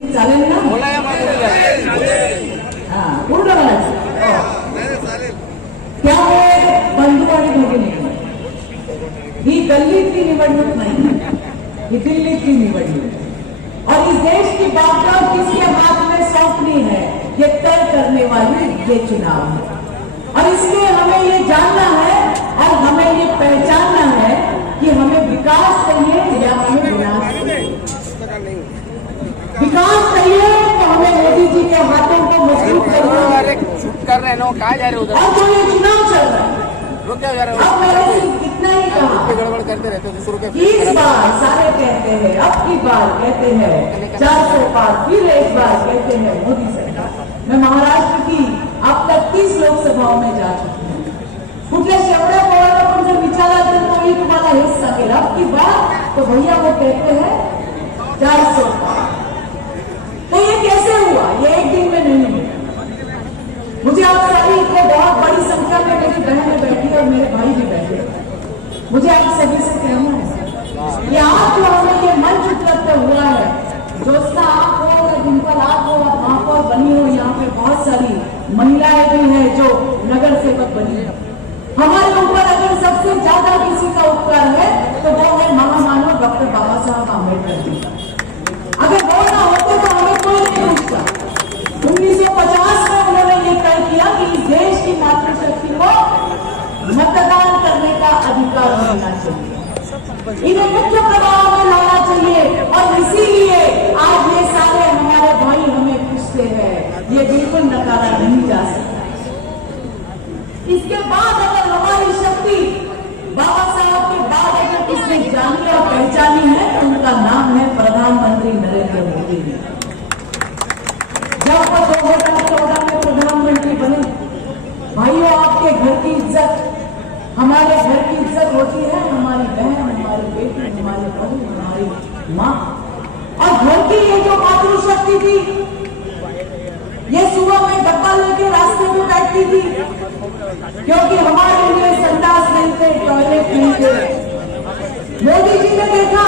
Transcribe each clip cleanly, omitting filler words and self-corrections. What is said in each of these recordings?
चालेल ना? पूर्ण म्हणायचं. त्यामुळे बंधू आणि भगिनी, ही गल्लीतली निवडणूक नाही, ही दिल्लीतली निवडणूक और इस देश की बागडोर किसके हाथ में सौंपनी है ये तय करने वाली ये चुनाव है। और इसलिए हमें ये जानना है और हमें ये पहचानना है कि हमें विकास चाहिए या हमें विनाश चाहिए। विकास चाहिए तो हमें मोदी जी के हाथों को मजबूत करना कर रहे हैं ना, कहाँ जा रहे उधर? और जो ये चुनाव चल रहा है वो क्या जा रहे हो? अब मैंने सिर्फ इतना ही कहा, गड़बड़ करते रहते हो शुरू के। इस बार सारे कहते हैं, अब की बार कहते हैं 400 पार, फिर एक बार कहते हैं मोदी सरकार। मैं महाराष्ट्र की अब तक 30 लोकसभाओं में जा चुकी हूँ। कुठल्या शेवड्या पोळाला पण जर विचारा तर तो ही तुम्हाला हेच सांगेल, अब की बार तो भैया वो कहते हैं 400 पार। तो ये कैसे हुआ? ये एक दिन में नहीं हुआ। मुझे आप सभी को बहुत बड़ी संख्या में मेरी बहनें बैठी और मेरे भाई भी बैठे, मुझे आप सभी से कहना है कि आज जो हमें ये मंच उपलब्ध हुआ है, जोस्ना आप हो या डिम्पल आप हो या महापौर बनी हो, यहाँ पे बहुत सारी महिलाएं भी हैं जो नगर सेवक बनी है। हमारे ऊपर अगर सबसे ज्यादा किसी का उपकार है तो वो है महामानव डॉक्टर बाबा साहब आम्बेडकर जी। अगर वो ना होते तो हमें कोई नहीं पूछता। 1950 में उन्होंने ये तय किया कि इस देश की मातृशक्ति को मतदान करने का अधिकार मिलना चाहिए, इन्हें मुख्य प्रभाव में लाना चाहिए। और इसीलिए आज ये सारे हमारे भाई हमें पूछते हैं, ये बिल्कुल नकारा नहीं जा सकता। इसके बाद अगर हमारी शक्ति बाबा साहब के बाद अगर किसने जानी और पहचानी है तो उनका नाम है प्रधानमंत्री नरेंद्र मोदी जी। जब वो 2014 में प्रधानमंत्री बने, भाइयों आपके घर की इज्जत, हमारे घर की इज्जत होती है हमारी बहन, हमारी बेटी, हमारे बहू, हमारी माँ। और घर की ये जो मातृशक्ति थी, ये सुबह में डब्बा लेके रास्ते में बैठती थी, क्योंकि हमारे लिए संडास नहीं थे, टॉयलेट नहीं थे। मोदी जी ने देखा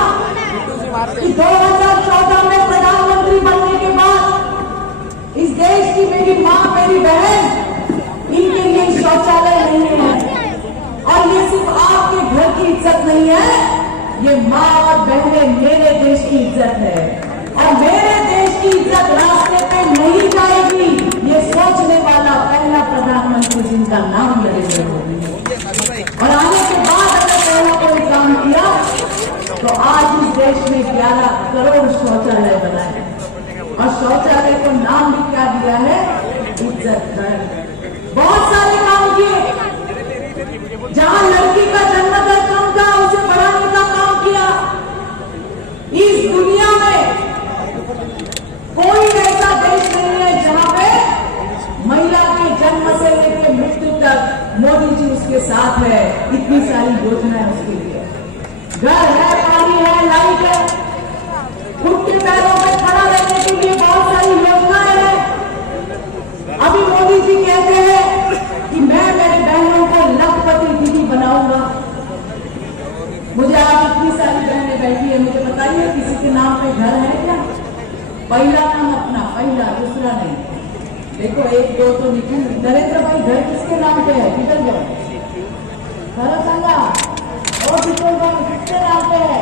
कि 2014 में प्रधानमंत्री बनने के बाद इस देश की मेरी माँ, मेरी बहन, इनके लिए शौचालय नहीं है। और ये सिर्फ आपके घर की इज्जत नहीं है, ये माँ और बहनें मेरे देश की इज्जत है। और मेरे देश की इज्जत रास्ते पे नहीं जाएगी, ये सोचने वाला पहला प्रधानमंत्री जिनका नाम नरेंद्र मोदी है। और आने के बाद अगर पहला कोई काम किया तो आज इस देश में 11 करोड़ शौचालय बनाए। और शौचालय को नाम भी क्या दिया है? इज्जत घर। बहुत सारे काम किए, जहां लड़की का जन्म दर कम था उसे बढ़ाने का काम किया। इस दुनिया में कोई ऐसा देश नहीं है जहां पे महिला के जन्म से लेकर मृत्यु तक मोदी जी उसके साथ है। इतनी सारी योजनाएं उसके लिए, घर है, पानी है, लाइट है, खुद के पैरों पे खड़ा रहने के लिए बहुत सारी योजनाएं हैं। अभी मोदी जी कहते हैं कि मैं मेरे बहनों को लखपति दीदी बनाऊंगा। मुझे आज इतनी सारी बहनें बैठी है, मुझे बताइए किसी के नाम पे घर है क्या? पहला नाम अपना, पहला, दूसरा नहीं। देखो एक दो तो लिखे। नरेंद्र भाई घर किसके नाम पे है? किधर गए? खरा सांगा और किसके नाम पे है?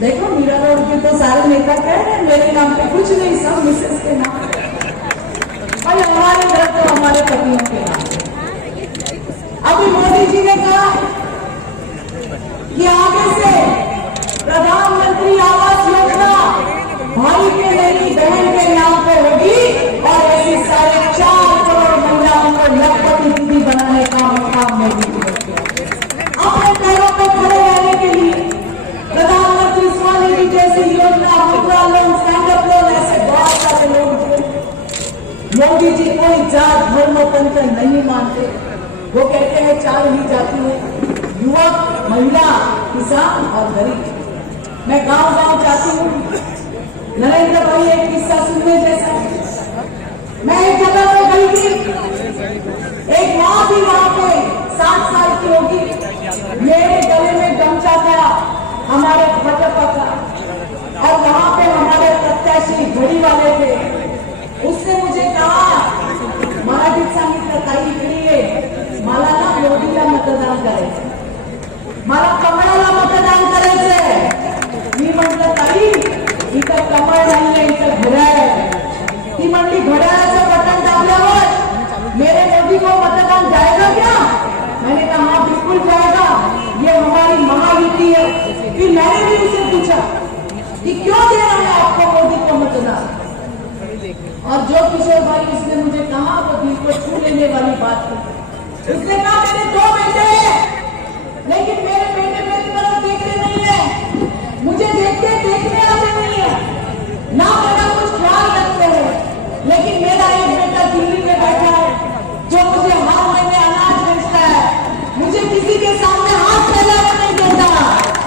देखो मीरा रोड के तो सारे नेता कह रहे हैं मेरे नाम पे कुछ नहीं, सब मिसेस के नाम पे। भाई हमारे घर तो हमारे पतियों के नाम पे। अभी मोदी जी ने कहा कि आगे से प्रधानमंत्री आवास योजना भाई के नहीं बहन के नाम पे होगी और ऐसी 4.5 करोड़ महिलाओं को लखपति दीदी बनाने का काम मोदी जी ने किया। अपने पैरों पे खड़े रहने के लिए प्रधानमंत्री स्वनिधि जैसी योजना, मुद्रा लोन, स्टैंडअप लोन, ऐसे बहुत सारे लोग थे। मोदी जी कोई जात धर्म पंथ नहीं मानते। वो कहते हैं 4 ही जाति है, युवक, महिला, किसान और गरीब। मैं गांव गांव जाती हूँ। नरेंद्र भाई एक किस्सा सुनने जैसा। मैं एक जगह पे गई थी, एक माँ भी वहां पे 60 साल की होगी, मेरे गले में गमछा था हमारे भाजपा का, और वहां पे हमारे मला कमळाला मतदान करायचंय. मी म्हटलं ताई इथं कमळ नाहीये, इथं घड्याळ आहे. ती म्हणली घड्याळाचं बटन दाबल्यावर मेरे मोदी को मतदान जाएगा क्या? मैंने कहा हाँ बिल्कुल जाएगा, ये हमारी महायुति है. फिर मैंने भी उसे पूछा कि क्यों देना है आपको मोदी को मतदान? और जो किशोर भाई इसने मुझे कहा वो दिल को छू लेने वाली बात थी. उसने कहा मेरे 2 बेटे हैं, लेकिन मेरे बेटे मेरी तरफ देखते नहीं है, मुझे देखने आते नहीं है, ना मेरा कुछ ख्याल रखते हैं. लेकिन मेरा एक बेटा दिल्ली में बैठा है जो मुझे हर महीने अनाज भेजता है, मुझे किसी के सामने हाथ फैलाने नहीं देता.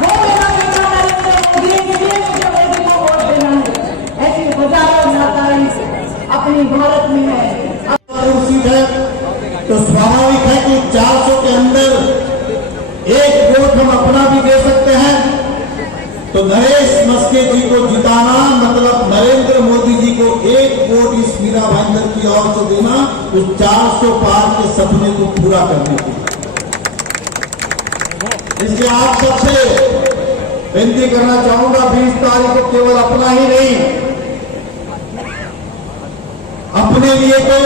वो मेरा बेटा नरेंद्र मोदी है, इसलिए मुझे मोदी को वोट देना है. ऐसी हजारों नाताई अपनी भारत में है. सीट है तो स्वाभाविक है कि 400 के अंदर एक वोट हम अपना भी दे सकते हैं. तो नरेश मस्के जी को जिताना मतलब नरेंद्र मोदी जी को एक वोट इस मीरा भाईंदर की ओर से देना, उस 400 पार के सपने को पूरा करने के लिए. इसलिए आप सबसे विनती करना चाहूंगा 20 तारीख को केवल अपना ही नहीं, अपने लिए तो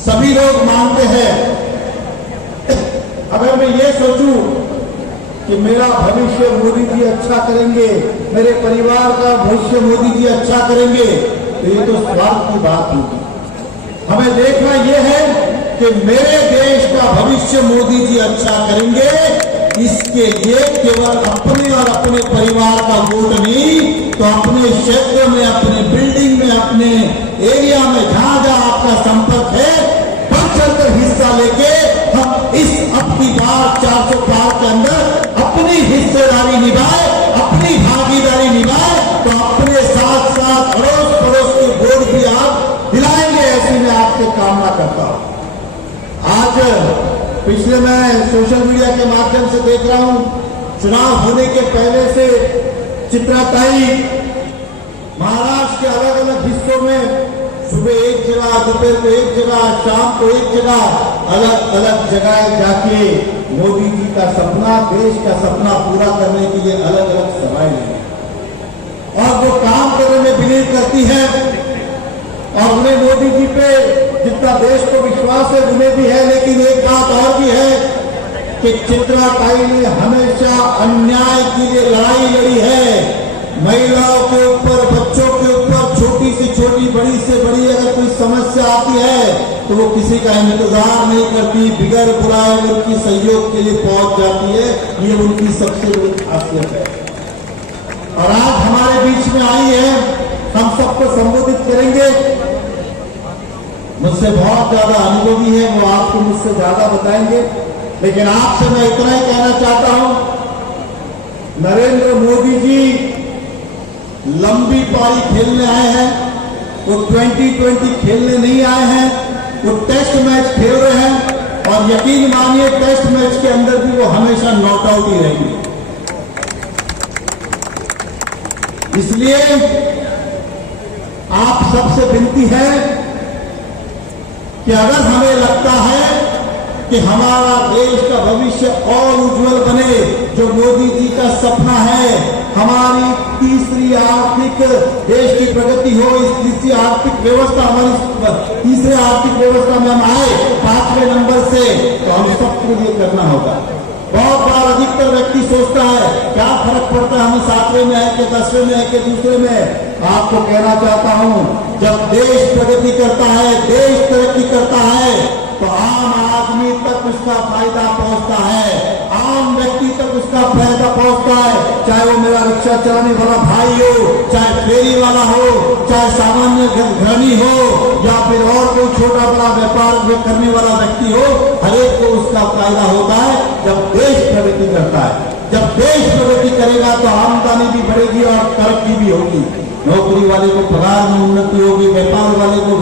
सभी लोग मानते हैं. अगर मैं ये सोचूं कि मेरा भविष्य मोदी जी अच्छा करेंगे, मेरे परिवार का भविष्य मोदी जी अच्छा करेंगे, तो ये तो स्वार्थ की बात होगी. हमें देखना यह है कि मेरे देश का भविष्य मोदी जी अच्छा करेंगे. इसके लिए केवल अपने और अपने परिवार का वोट नहीं, तो अपने क्षेत्र में, अपने बिल्डिंग में, अपने एरिया में जहां जहां आपका संपर्क है, बढ़ चढ़कर हिस्सा लेके हम इस अपनी बार 400 पार के अंदर अपनी हिस्सेदारी निभाए, अपनी भागीदारी निभाए, तो अपने साथ साथ अड़ोस पड़ोस के वोट भी आप दिलाएंगे, ऐसी मैं आपसे कामना करता हूं. आज पिछले मैं सोशल मीडिया के माध्यम से देख रहा हूं, चुनाव होने के पहले से चित्राताई महाराष्ट्र के अलग अलग हिस्सों में सुबह एक जगह, दोपहर को एक जगह, शाम को एक जगह, अलग अलग जगह जाके मोदी जी का सपना, देश का सपना पूरा करने के लिए अलग अलग सभाएं लेंगे. और वो काम करने में बिलीव करती है और उन्हें मोदी जी पे जितना देश को विश्वास है उन्हें भी है. लेकिन एक बात और भी है कि चित्राताई ने हमेशा अन्याय के लिए लड़ाई लड़ी है. महिलाओं के ऊपर, बच्चों के ऊपर, छोटी से छोटी, बड़ी से बड़ी अगर कोई समस्या आती है तो वो किसी का इंतजार नहीं करती, बिगड़ बुलाए उनकी सहयोग के लिए पहुंच जाती है. ये उनकी सबसे बड़ी खासियत है. और आज हमारे बीच में आई है, हम सबको संबोधित करेंगे. मुझसे बहुत ज्यादा अनुभवी है, वो आपको मुझसे ज्यादा बताएंगे. लेकिन आपसे मैं इतना ही कहना चाहता हूं, नरेंद्र मोदी जी लंबी पारी खेलने आए हैं. वो 2020 खेलने नहीं आए हैं, वो टेस्ट मैच खेल रहे हैं. और यकीन मानिए टेस्ट मैच के अंदर भी वो हमेशा नॉट आउट ही रहेंगे. इसलिए आप सबसे विनती है कि अगर हमें लगता है कि हमारा देश का भविष्य और उज्जवल बने, जो मोदी जी का सपना है, हमारी तीसरी आर्थिक देश की प्रगति हो, इस तीसरी आर्थिक व्यवस्था, हमारी तीसरे आर्थिक व्यवस्था में हम आए 5वें नंबर से, तो हम सबको ये करना होगा. बहुत बार अधिकतर व्यक्ति सोचता है क्या फर्क पड़ता है, हमें 7वें में है कि 10वें में है कि दूसरे में. आपको कहना चाहता हूं, जब देश प्रगति करता है, देश तरक्की करता है, तो आम आदमी तक उसका फायदा पहुंचता है, आम व्यक्ति तक उसका फायदा पहुंचता है. चाहे वो मेरा रिक्शा चलाने वाला भाई हो, चाहे फेरी वाला हो, चाहे सामान्य गृहिणी हो, या फिर और कोई छोटा बड़ा व्यापार करने वाला व्यक्ति हो, हरेक को उसका फायदा होता है जब देश प्रगति करता है. जब देश प्रगति करेगा तो आमदनी भी बढ़ेगी और तरक्की भी होगी. नौकरी वाले को पगार में उन्नति होगी, व्यापार वाले को